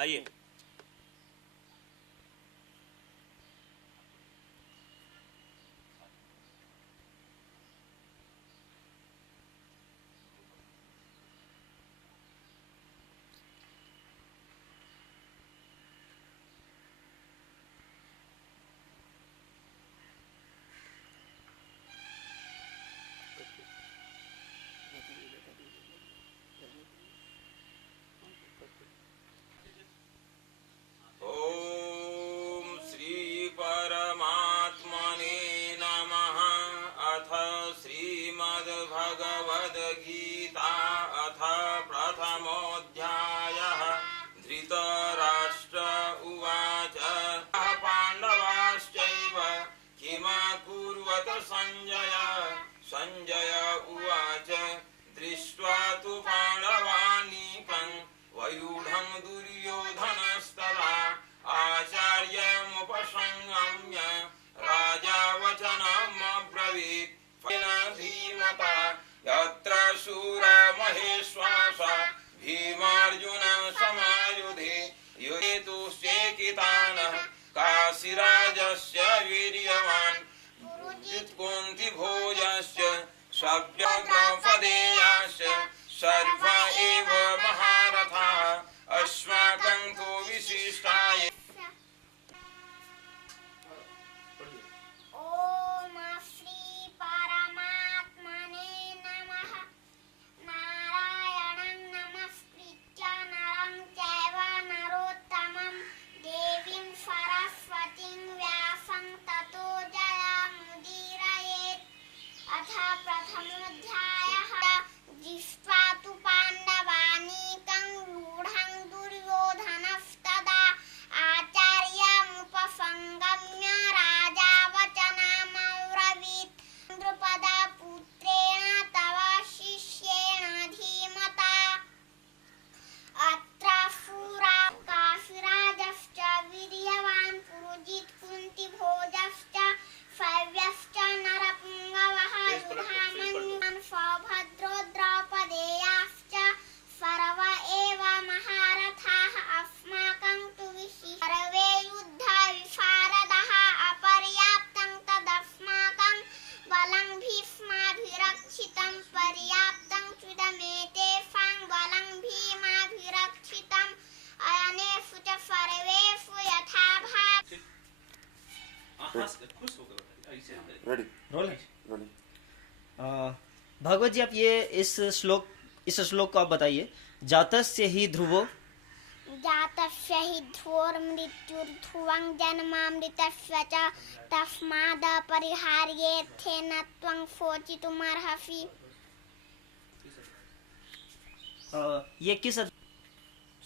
आइए। संजय उवाच दृष्ट्वा तु पाण्डवानीकं वयूढं दुर्योधनस्तदा आचार्यमुपसंगम्य राजा वचनमब्रवीत् धीमता यत्र शूरा महेश्वास भीमार्जुन समायुधे युधे तु शेकितानः काशीराजस्य वीर्यवान् कुन्ती भोजस्य सव्यद्रौपदेयस्य सर्व एव महारथाः अस्माकं तु विशिष्टाय। ओम श्री परमात्मने नमः। नारायणं नमस्कृत्य नरं चैव नरोत्तमं देवीं सरस्वतीं व्यासं ततो जयमुदीरयेत्। अथ प्रथमोऽध्यायः। दृष्ट्वा तु पाण्डवानीकं व्यूढं दुर्योधनस्तदा आचार्यमुपसंगम्य राजा वचनमब्रवीत् द्रुपदपुत्रेण तव शिष्येण धीमता अत्र शूरा काशीराजश्च वीर्यवान् पुरोजित् कुन्तीभोजश्च शैव्यश्च नरपुङ्गवः युधामन्युः सौभद्रो द्रौपदेयाश्च सर्व एव महारथाः अस्माकं तु सर्वे युद्धविशारदाः अपर्याप्तं तदस्माकं बलं भीष्माभिरक्षितं पर्याप्तं त्विदमेतेषां बलं भीमाभिरक्षितम् अयनेषु च सर्वेषु यथाभावम्। भगवत जी आप ये इस श्लोक को आप बताइए। जातस्य हि ध्रुवो जातस्य हि ध्रुवोर्मृत्युर्ध्रुवं जन्मामृतस्य च तस्मादपरिहार्येथेन त्वं शोचितुमर्हसि। ये किस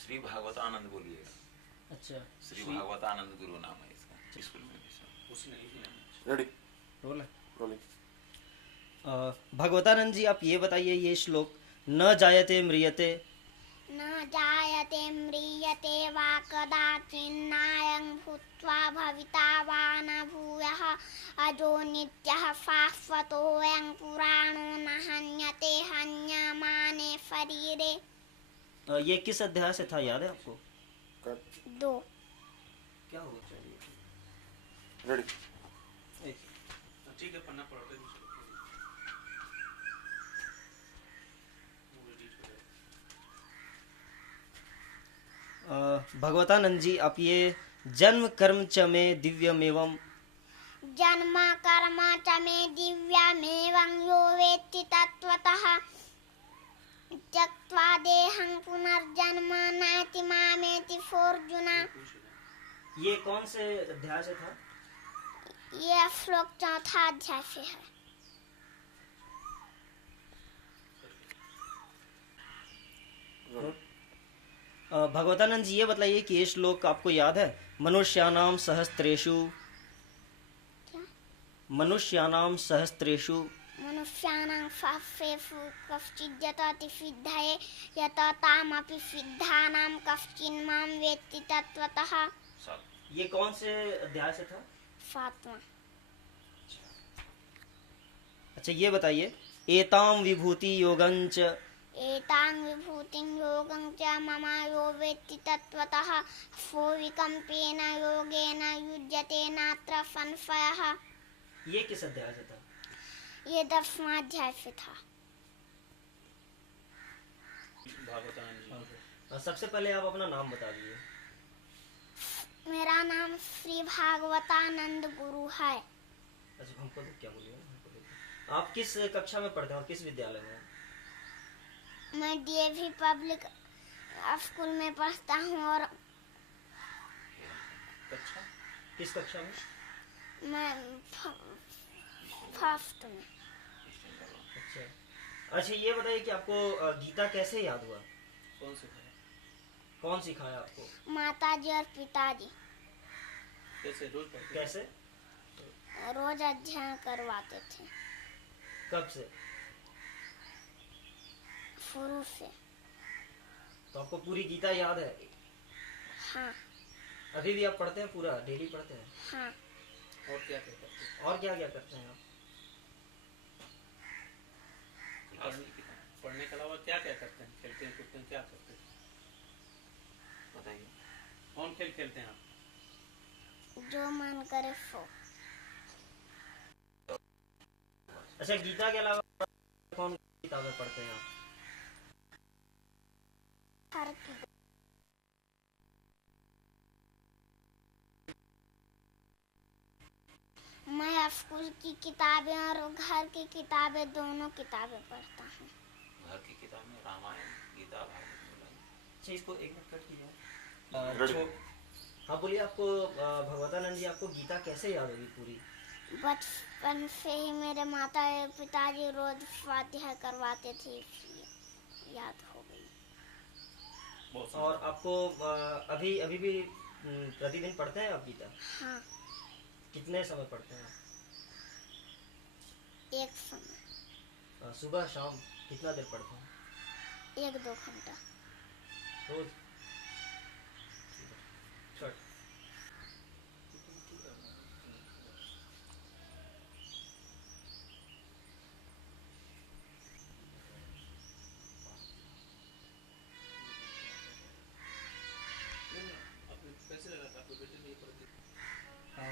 श्री भागवतानंद बोलिएगा। अच्छा, श्री भागवतानंद गुरु नाम है इसका। रेडी भगवतानंद जी आप ये बताइए, ये श्लोक न जायते म्रियते वा कदाचिन्नायं भूत्वा भविता वा न भूयः अजो नित्यः शाश्वतोऽयं पुराणो न हन्यते हन्यमाने शरीरे। ये किस अध्याय से था, याद है आपको? 2। क्या होगा चाहिए? रेडी ठीक है, पन्ना पलटे भगवतानंद जी आप ये जन्म कर्म च में दिव्यमेवं जन्म कर्म च मे दिव्यमेवं यो वेत्ति तत्त्वतः त्यक्त्वा देहं पुनर्जन्म नाति मामेति सोऽर्जुन। ये कौन से अध्याय से था? ये श्लोक 4था अध्याय से है। भगवतानंद जी ये बताइए कि ये श्लोक आपको याद है? मनुष्यानाम सहस्त्रेषु मनुष्यानां सहस्रेषु कश्चित् यतति सिद्धये यततामपि सिद्धानां कश्चिन्मां वेत्ति तत्त्वतः। ये कौन से अध्याय से था? 7वां। अच्छा ये बताइए, एताम विभूति योगंच एतां विभूतिं योगं च मम यो वेत्ति तत्त्वतः फो विकम्पेन योगेन युज्यते नात्र संशयः। ये किस अध्याय से था? ये 10वां अध्याय से था। सबसे पहले आप अपना नाम बता दीजिए। मेरा नाम श्री भागवतानंद गुरु है। अच्छा, हमको तो क्या बोलिए, आप किस कक्षा में पढ़ते हैं और किस विद्यालय में? मैं डीएवी पब्लिक स्कूल में पढ़ता हूँ और किस कक्षा में? मैं फर्स्ट में। अच्छा, ये बताइए कि आपको गीता कैसे याद हुआ? कौन सिखाया आपको? माताजी और पिताजी। कैसे रोज पढ़ते? कैसे? रोज अध्ययन करवाते थे। कब से? शुरू से। तो आपको पूरी गीता याद है? हाँ। अभी भी आप पढ़ते हैं? पूरा डेली पढ़ते हैं? हाँ। और क्या क्या करते हैं? और क्या क्या करते हैं आप? पढ़ने के अलावा क्या क्या करते हैं? खेलते हैं, कूदते हैं, क्या करते हैं? बताइए। कौन खेल खेलते हैं आप? जो मन करे सो। अच्छा, गीता के अलावा कौन किताबें पढ़ते हैं आप? हर की। मैं स्कूल की किताबें और घर की किताबें दोनों किताबें पढ़ता हूँ। घर की किताबें रामायण, गीता, भागवत। अच्छा, इसको एक मिनट कट कीजिए। हाँ बोलिए, आपको भगवतानंद जी आपको गीता कैसे याद होगी पूरी? बचपन से ही मेरे माता पिताजी रोज स्वाध्याय करवाते थे, इसलिए याद हो गई। और आपको अभी अभी भी प्रतिदिन पढ़ते हैं आप गीता? हाँ। कितने समय पढ़ते हैं? एक समय। सुबह शाम कितना देर पढ़ते हैं? 1-2 घंटा रोज?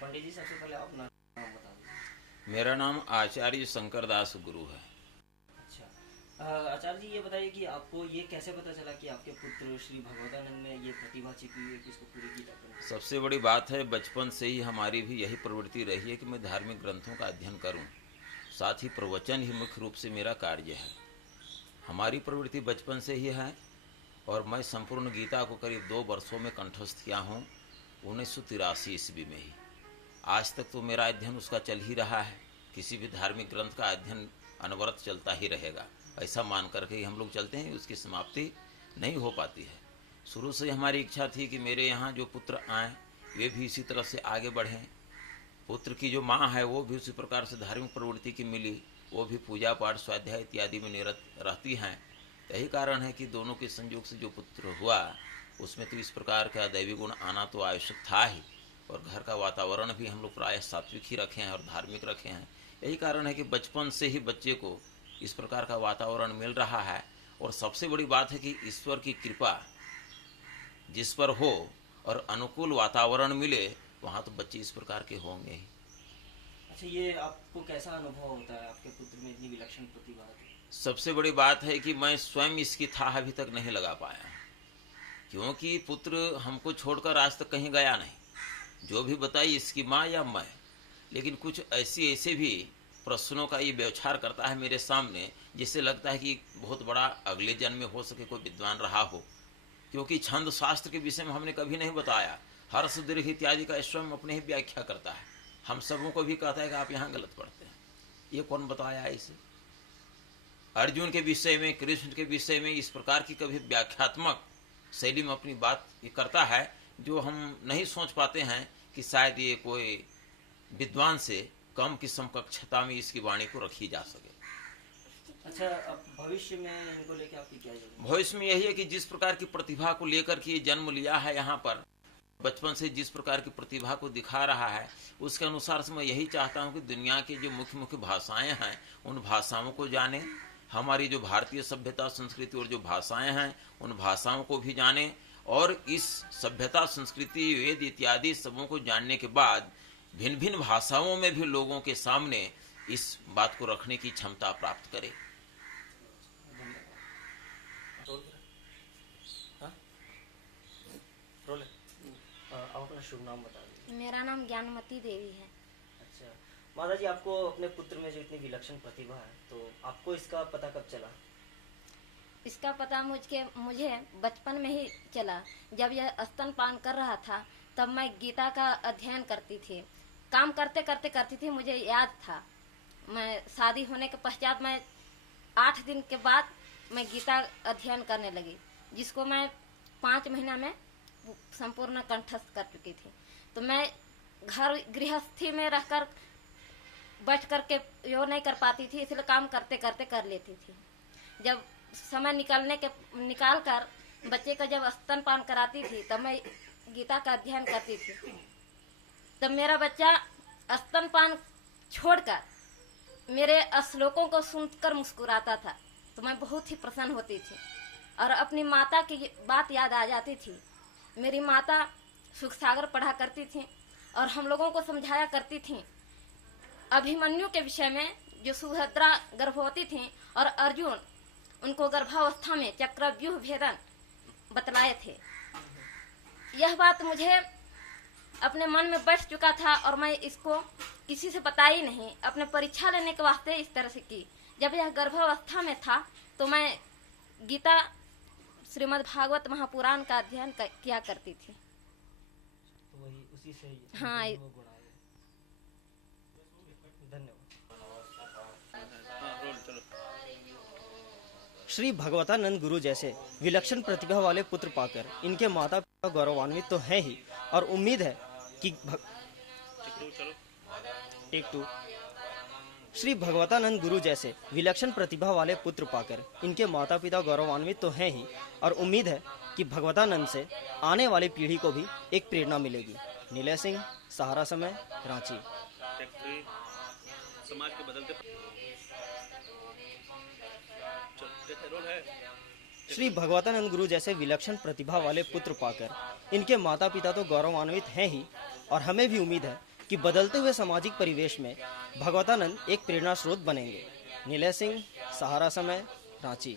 पंडित जी, सबसे पहले आप नाम बता दीजिए। मेरा नाम आचार्य शंकरदास गुरु है। अच्छा, आचार्य जी ये बताइए कि आपको ये कैसे पता चला कि आपके पुत्र श्री भगवतानंद में ये प्रतिभा छिपी हुई है कि इसको पूरी गीता पढ़ें? सबसे बड़ी बात है, बचपन से ही हमारी भी यही प्रवृत्ति रही है कि मैं धार्मिक ग्रंथों का अध्ययन करूं। साथ ही प्रवचन ही मुख्य रूप से मेरा कार्य है। हमारी प्रवृत्ति बचपन से ही है और मैं संपूर्ण गीता को करीब 2 वर्षों में कंठस्थ किया हूँ, 1983 ईस्वी में ही। आज तक तो मेरा अध्ययन उसका चल ही रहा है। किसी भी धार्मिक ग्रंथ का अध्ययन अनवरत चलता ही रहेगा, ऐसा मान करके ही हम लोग चलते हैं। उसकी समाप्ति नहीं हो पाती है। शुरू से हमारी इच्छा थी कि मेरे यहाँ जो पुत्र आएँ वे भी इसी तरह से आगे बढ़ें। पुत्र की जो माँ है वो भी उसी प्रकार से धार्मिक प्रवृत्ति की मिली, वो भी पूजा पाठ स्वाध्याय इत्यादि में निरत रहती हैं। यही कारण है कि दोनों के संयोग से जो पुत्र हुआ उसमें तो इस प्रकार का दैवी गुण आना तो आवश्यक था ही, और घर का वातावरण भी हम लोग प्रायः सात्विक ही रखे हैं और धार्मिक रखे हैं। यही कारण है कि बचपन से ही बच्चे को इस प्रकार का वातावरण मिल रहा है। और सबसे बड़ी बात है कि ईश्वर की कृपा जिस पर हो और अनुकूल वातावरण मिले, वहाँ तो बच्चे इस प्रकार के होंगे ही। अच्छा, ये आपको कैसा अनुभव होता है आपके पुत्र में इतनी विलक्षण प्रतिभा है? सबसे बड़ी बात है कि मैं स्वयं इसकी था अभी तक नहीं लगा पाया, क्योंकि पुत्र हमको छोड़कर आज तक कहीं गया नहीं। जो भी बताई इसकी माँ या मैं, लेकिन कुछ ऐसे भी प्रश्नों का ये व्यवहार करता है मेरे सामने, जिससे लगता है कि बहुत बड़ा अगले जन्म में हो सके कोई विद्वान रहा हो। क्योंकि छंद शास्त्र के विषय में हमने कभी नहीं बताया। हर्ष दीर्घ इत्यादि का स्वयं अपने ही व्याख्या करता है। हम सबों को भी कहता है कि आप यहाँ गलत पढ़ते हैं। ये कौन बताया है इसे? अर्जुन के विषय में, कृष्ण के विषय में इस प्रकार की कभी व्याख्यात्मक शैली में अपनी बात ये करता है, जो हम नहीं सोच पाते हैं कि शायद ये कोई विद्वान से कम की समकक्षता में इसकी वाणी को रखी जा सके। अच्छा, अब भविष्य में इनको लेकर आपकी क्या योजना? भविष्य में यही है कि जिस प्रकार की प्रतिभा को लेकर के जन्म लिया है यहाँ पर, बचपन से जिस प्रकार की प्रतिभा को दिखा रहा है, उसके अनुसार से मैं यही चाहता हूँ कि दुनिया की जो मुख्य मुख्य भाषाएं हैं उन भाषाओं को जाने, हमारी जो भारतीय सभ्यता संस्कृति और जो भाषाएं हैं उन भाषाओं को भी जाने और इस सभ्यता संस्कृति वेद इत्यादि सबों को जानने के बाद भिन्न भिन्न भाषाओं में भी लोगों के सामने इस बात को रखने की क्षमता प्राप्त करे। आप अपना शुभ नाम बता दीजिए। मेरा नाम ज्ञानमती देवी है। अच्छा माता जी, आपको अपने पुत्र में जो इतनी विलक्षण प्रतिभा है, तो आपको इसका पता कब चला? इसका पता मुझे बचपन में ही चला। जब यह स्तनपान कर रहा था तब मैं गीता का अध्ययन करती थी। काम करते करती थी, मुझे याद था। मैं शादी होने के पश्चात मैं 8 दिन के बाद मैं गीता अध्ययन करने लगी, जिसको मैं 5 महीना में संपूर्ण कंठस्थ कर चुकी थी। तो मैं घर गृहस्थी में रहकर बैठ कर के यो नहीं कर पाती थी, इसलिए काम करते कर लेती थी। जब समय निकाल कर बच्चे का जब स्तनपान कराती थी तब मैं गीता का अध्ययन करती थी। तब मेरा बच्चा स्तनपान छोड़कर मेरे श्लोकों को सुनकर मुस्कुराता था, तो मैं बहुत ही प्रसन्न होती थी और अपनी माता की बात याद आ जाती थी। मेरी माता सुख सागर पढ़ा करती थी और हम लोगों को समझाया करती थी अभिमन्यु के विषय में, जो सुभद्रा गर्भवती थी और अर्जुन उनको गर्भावस्था में चक्रव्यूह भेदन बतलाए थे। यह बात मुझे अपने मन में बैठ चुका था और मैं इसको किसी से बताई नहीं। अपने परीक्षा लेने के वास्ते इस तरह से की। जब यह गर्भावस्था में था तो मैं गीता श्रीमद् भागवत महापुराण का अध्ययन किया करती थी। तो वही उसी से ही हाँ। वो गुण आए। धन्यवाद। श्री भगवतानंद गुरु जैसे विलक्षण प्रतिभा वाले पुत्र पाकर इनके माता पिता गौरवान्वित तो हैं ही, और उम्मीद है कि श्री भगवतानंद गुरु जैसे विलक्षण प्रतिभा वाले पुत्र पाकर इनके माता पिता गौरवान्वित तो हैं ही, और उम्मीद है कि भगवतानंद से आने वाली पीढ़ी को भी एक प्रेरणा मिलेगी। नीलय सिंह, सहारा समय, रांची। समाज के बदलते श्री भगवतानंद गुरु जैसे विलक्षण प्रतिभा वाले पुत्र पाकर इनके माता पिता तो गौरवान्वित हैं ही, और हमें भी उम्मीद है कि बदलते हुए सामाजिक परिवेश में भगवतानंद एक प्रेरणा स्रोत बनेंगे। नीलय सिंह, सहारा समय, रांची।